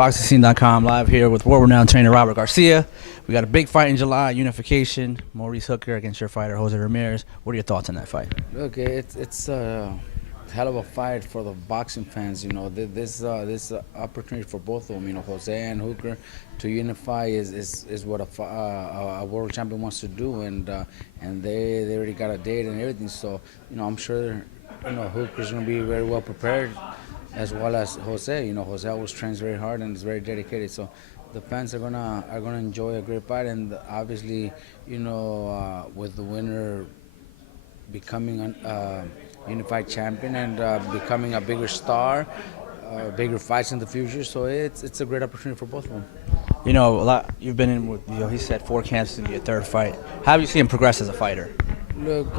BoxingScene.com live here with world-renowned trainer Robert Garcia. We got a big fight in July, unification. Maurice Hooker against your fighter Jose Ramirez. What are your thoughts on that fight? Look, it's a hell of a fight for the boxing fans. You know, this opportunity for both of them. You know, Jose and Hooker to unify is what a world champion wants to do, and they already got a date and everything. So you know, I'm sure Hooker's going to be very well prepared, as well as Jose. You know, Jose always trains very hard and is very dedicated. So the fans are gonna enjoy a great fight, and obviously, with the winner becoming a unified champion and becoming a bigger star, bigger fights in the future. So it's a great opportunity for both of them. You know, a lot. You've been in with he said 4 camps to be your third fight. How have you seen him progress as a fighter? Look,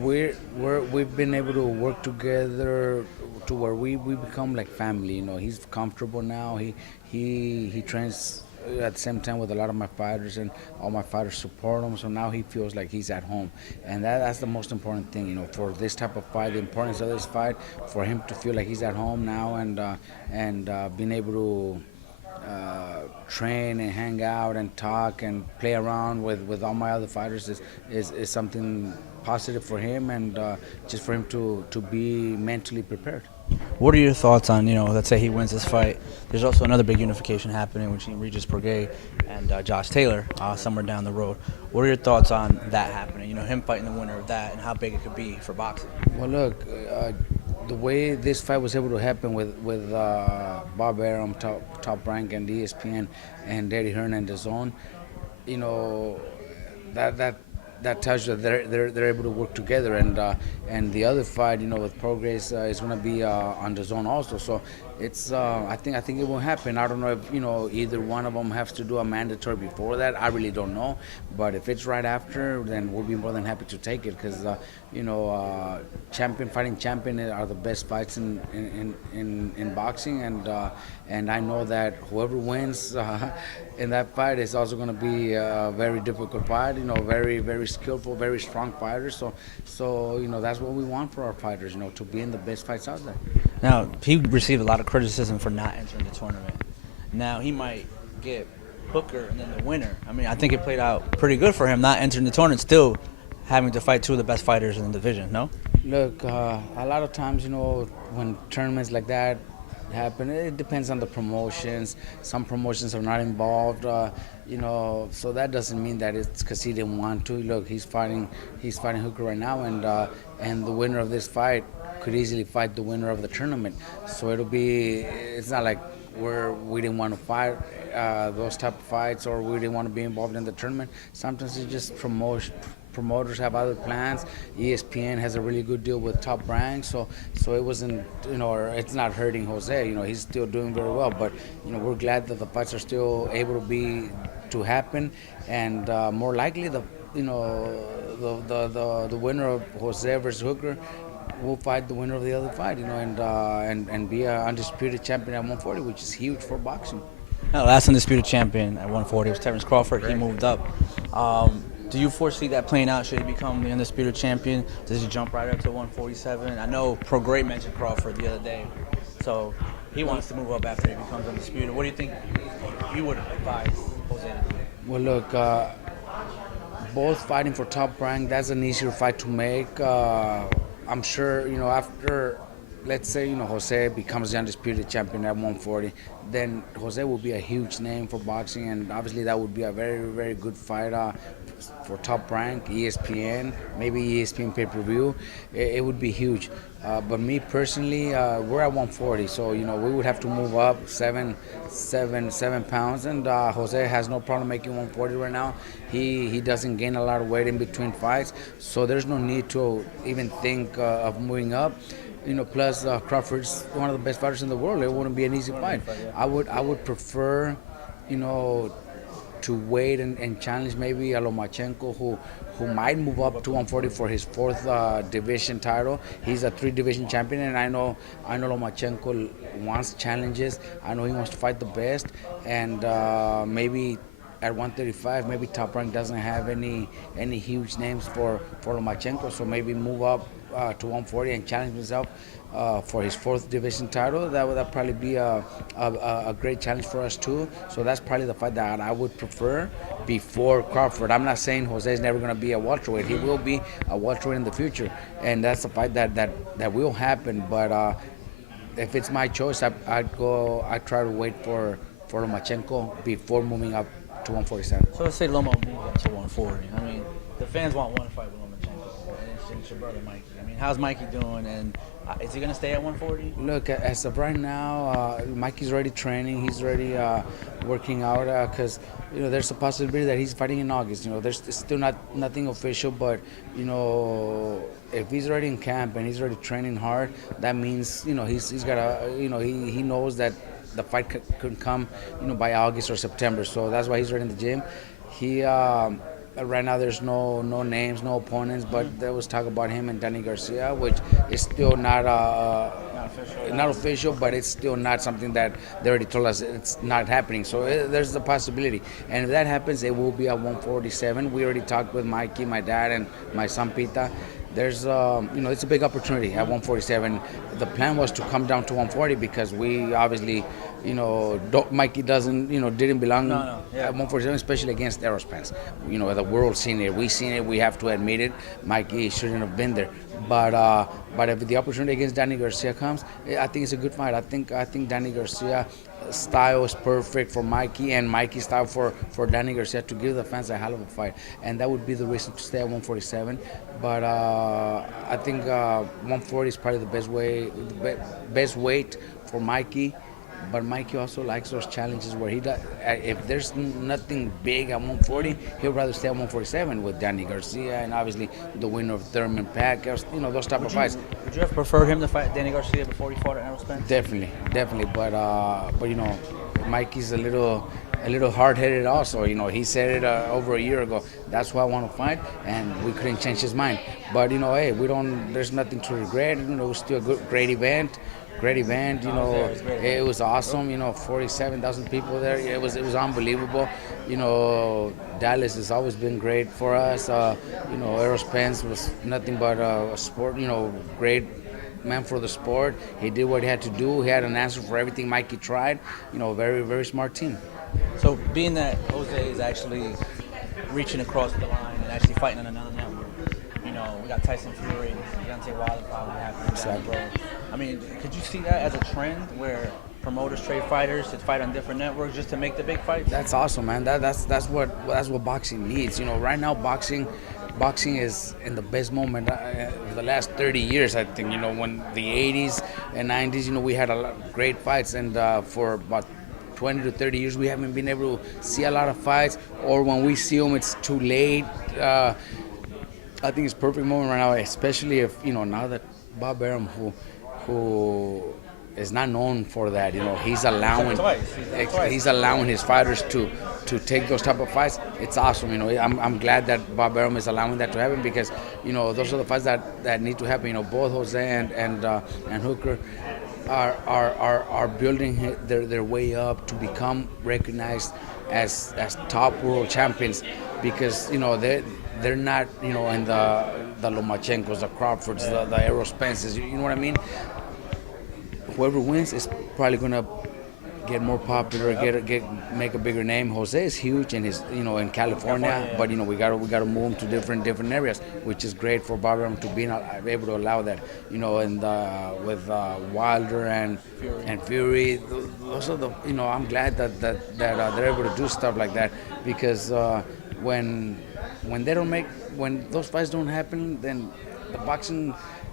we've been able to work together to where we become like family. You know, he's comfortable now. He trains at the same time with a lot of my fighters, and all my fighters support him. So now he feels like he's at home, and that's the most important thing. You know, for this type of fight, the importance of this fight, for him to feel like he's at home now, and being able to train and hang out and talk and play around with all my other fighters is something positive for him, and just for him to be mentally prepared. What are your thoughts on, let's say he wins this fight? There's also another big unification happening between Regis Prograis and Josh Taylor somewhere down the road. What are your thoughts on that happening? You know, him fighting the winner of that and how big it could be for boxing. Well, look, the way this fight was able to happen with Bob Arum, top rank, and ESPN, and Eddie Hearn and DAZN, you know, that tells you that they're able to work together, and the other fight, with Progress is going to be on the zone also. So it's I think it will happen. I don't know if either one of them has to do a mandatory before that. I really don't know, but if it's right after, then we'll be more than happy to take it, because champion fighting champion are the best fights in boxing, and I know that whoever wins in that fight is also going to be a very difficult fight. Very, very skillful, very strong fighters. So that's what we want for our fighters. To be in the best fights out there. Now, he received a lot of criticism for not entering the tournament. Now he might get Hooker and then the winner. I mean, I think it played out pretty good for him not entering the tournament, still having to fight 2 of the best fighters in the division. No. Look, a lot of times, when tournaments like that happen, it depends on the promotions. Some promotions are not involved, so that doesn't mean that it's because he didn't want to. Look, he's fighting Hooker right now, and the winner of this fight could easily fight the winner of the tournament. So it's not like we didn't want to fight those type of fights, or we didn't want to be involved in the tournament. Sometimes it's just promoters have other plans. ESPN has a really good deal with Top Rank, so it wasn't, it's not hurting Jose. He's still doing very well, but we're glad that the fights are still able to happen, and more likely the winner of Jose versus Hooker will fight the winner of the other fight, and be an undisputed champion at 140, which is huge for boxing. Now, last undisputed champion at 140 was Terrence Crawford. He moved up. Do you foresee that playing out? Should he become the undisputed champion? Does he jump right up to 147? I know Prograis mentioned Crawford the other day, so he wants to move up after he becomes undisputed. What do you think you would advise Jose to do? Well, look, both fighting for top rank, that's an easier fight to make. I'm sure, after, let's say, Jose becomes the undisputed champion at 140, then Jose will be a huge name for boxing, and obviously that would be a very, very good fight for Top Rank, ESPN, maybe ESPN pay-per-view. It would be huge. But me personally, we're at 140, so we would have to move up 7 pounds, and Jose has no problem making 140 right now. He doesn't gain a lot of weight in between fights, so there's no need to even think of moving up. Plus Crawford's one of the best fighters in the world. It wouldn't be an easy fight. I would prefer, to wait and challenge maybe a Lomachenko, who might move up to 140 for his 4th division title. He's a 3-division champion, and I know Lomachenko wants challenges. I know he wants to fight the best, and maybe at 135, maybe Top Rank doesn't have any huge names for Lomachenko, so maybe move up to 140 and challenge himself for his fourth division title, that would probably be a great challenge for us too. So that's probably the fight that I would prefer before Crawford. I'm not saying Jose is never going to be a welterweight. He will be a welterweight in the future, and that's a fight that will happen. But if it's my choice, I try to wait for Lomachenko before moving up to 147. So let's say Loma moves up to 140. I mean, the fans want one fight with Lomachenko, and it's your brother Mikey. I mean, how's Mikey doing, and is he gonna stay at 140? Look, as of right now, Mikey's already training. He's already working out because there's a possibility that he's fighting in August. There's still nothing official, but if he's already in camp and he's already training hard, that means he's got a he knows that the fight could come by August or September. So that's why he's already in the gym. He right now there's no names, no opponents, but there was talk about him and Danny Garcia, which is still not official, but it's still not something that they already told us it's not happening. So there's the possibility, and if that happens, it will be at 147. We already talked with Mikey, my dad, and my son Pita. There's it's a big opportunity at 147. The plan was to come down to 140 because we obviously Mikey didn't belong at 147, especially against Aerospans. The world seen it, we seen it, we have to admit it. Mikey shouldn't have been there, but if the opportunity against Danny Garcia comes, I think it's a good fight. I think Danny Garcia style is perfect for Mikey, and Mikey's style for Danny Garcia, to give the fans a hell of a fight, and that would be the reason to stay at 147. But I think 140 is probably the best weight for Mikey. But Mikey also likes those challenges where he does. If there's nothing big at 140, he'll rather stay at 147 with Danny Garcia and obviously the winner of Thurman Pack, those type of fights. Would you have preferred him to fight Danny Garcia before he fought at Aerospans? Definitely. But Mikey's a little hard-headed also. He said it over a year ago. That's why I want to fight, and we couldn't change his mind. But hey, there's nothing to regret. It was still a great event. It was awesome. 47,000 people there. It was unbelievable. Dallas has always been great for us. Aerospans was nothing but a sport. Great man for the sport. He did what he had to do. He had an answer for everything Mikey tried. Very, very smart team. So being that Jose is actually reaching across the line and actually fighting on another network, we got Tyson Fury, Deontay Wilder probably happening down the road. I mean, could you see that as a trend where promoters trade fighters to fight on different networks just to make the big fights? That's awesome, man. That's what boxing needs. Right now boxing is in the best moment of the last 30 years, I think. When the 80s and 90s, we had a lot of great fights, and for about 20 to 30 years we haven't been able to see a lot of fights, or when we see them it's too late. I think it's a perfect moment right now, especially if now that Bob Arum, who is not known for that, he's allowing his fighters to take those type of fights. It's awesome. I'm glad that Bob Arum is allowing that to happen, because those are the fights that need to happen. Both Jose and Hooker are building their way up to become recognized as top world champions, because they're not in the Lomachenkos, the Crawfords, the Aerospences. You know what I mean? Whoever wins is probably gonna get more popular, make a bigger name. Jose is huge in his in California, but we gotta move him to different areas, which is great for Bob Arum to be able to allow that. And with Wilder and Fury, those are the I'm glad that they're able to do stuff like that, because when those fights don't happen, then the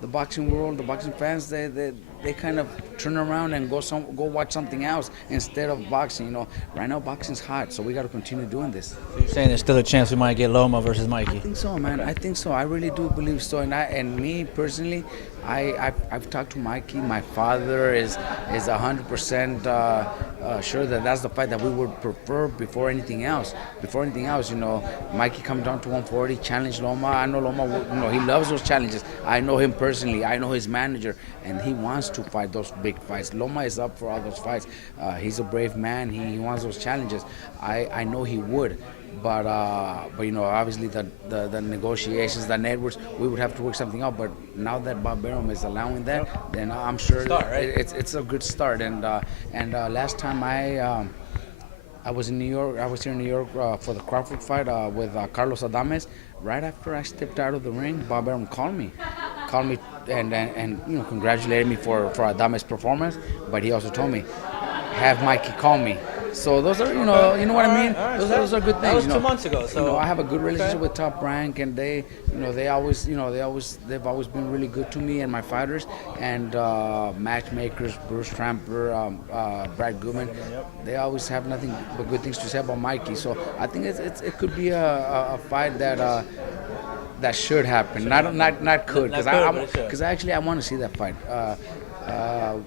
boxing world, the boxing fans, they kind of turn around and go watch something else instead of boxing. Right now boxing's hot, so we got to continue doing this. So you're saying there's still a chance we might get Loma versus Mikey? I think so, man. I think so. I really do believe so. And me personally, I've talked to Mikey. My father is 100% sure that that's the fight that we would prefer before anything else. Mikey come down to 140, challenge Loma. I know Loma, he loves those challenges. I know him personally. I know his manager, and he wants to fight those big fights. Loma is up for all those fights. He's a brave man. He wants those challenges. I know he would. But obviously the negotiations, the networks, we would have to work something out. But now that Bob Arum is allowing that, then I'm sure Start, right? it's a good start. And last time I was in New York. I was here in New York for the Crawford fight with Carlos Adames. Right after I stepped out of the ring, Bob Arum called me, and congratulated me for Adames' performance. But he also told me, have Mikey call me. So those are you know what I mean. All right, Those are good that things. was 2 months ago. So I have a good relationship with Top Rank, and they've always been really good to me and my fighters, and matchmakers, Bruce Tramper, Brad Goodman, they always have nothing but good things to say about Mikey. So I think it could be a fight that should happen, not could, because actually I want to see that fight.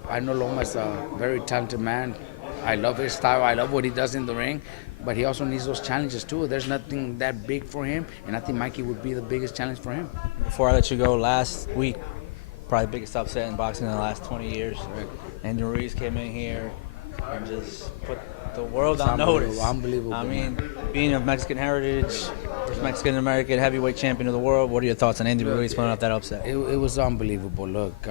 I know Loma's a very talented man. I love his style. I love what he does in the ring, but he also needs those challenges too. There's nothing that big for him, and I think Mikey would be the biggest challenge for him. before I let you go, last week, probably the biggest upset in boxing in the last 20 years. And Ruiz came in here and just put the world on notice. Unbelievable. I mean, being of Mexican heritage, first Mexican American heavyweight champion of the world. What are your thoughts on Andy Ruiz pulling off that upset? It was unbelievable. Look,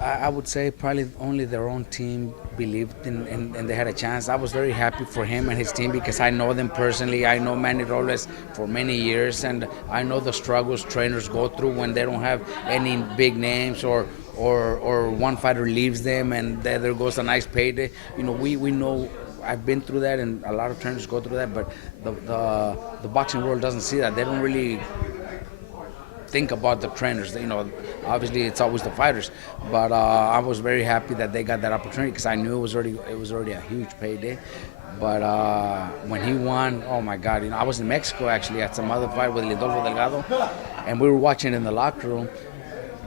I would say probably only their own team believed and they had a chance. I was very happy for him and his team because I know them personally. I know Manny Robles for many years, and I know the struggles trainers go through when they don't have any big names or one fighter leaves them and there goes a nice payday. We know. I've been through that, and a lot of trainers go through that, but the boxing world doesn't see that. They don't really think about the trainers. Obviously it's always the fighters, but I was very happy that they got that opportunity because I knew it was already a huge payday. But when he won, oh my God! I was in Mexico actually at some other fight with Lidolfo Delgado, and we were watching in the locker room.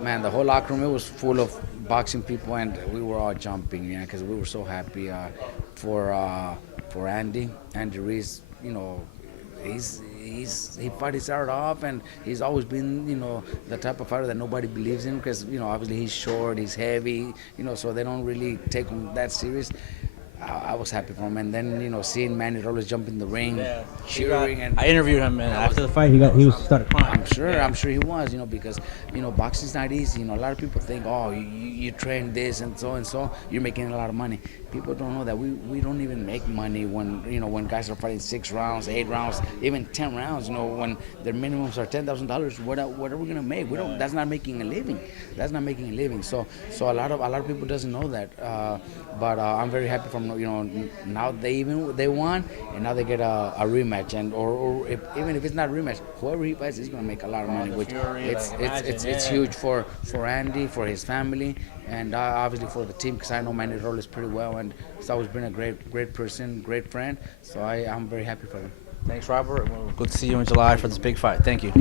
Man, the whole locker room, it was full of boxing people, and we were all jumping, because we were so happy for Andy Ruiz. He fought his heart off, and he's always been the type of fighter that nobody believes in because obviously he's short, he's heavy, so they don't really take him that serious. I was happy for him, and then seeing Manny Robles jump in the ring, cheering, and I interviewed him, and after the fight, he started crying. I'm sure he was, because boxing's not easy. A lot of people think, oh, you train this and so, you're making a lot of money. People don't know that we don't even make money when guys are fighting 6 rounds, 8 rounds, even 10 rounds. When their minimums are $10,000, what are we gonna make? We don't. That's not making a living. So a lot of people doesn't know that. But I'm very happy from now they won, and now they get a rematch, and or even if it's not a rematch, whoever he fights is gonna make a lot of money, which it's huge for Andy, for his family, and obviously for the team because I know Manny Robles pretty well, and he's always been a great person, great friend. So I'm very happy for him. Thanks, Robert. Well, good to see you in July for this big fight. Thank you.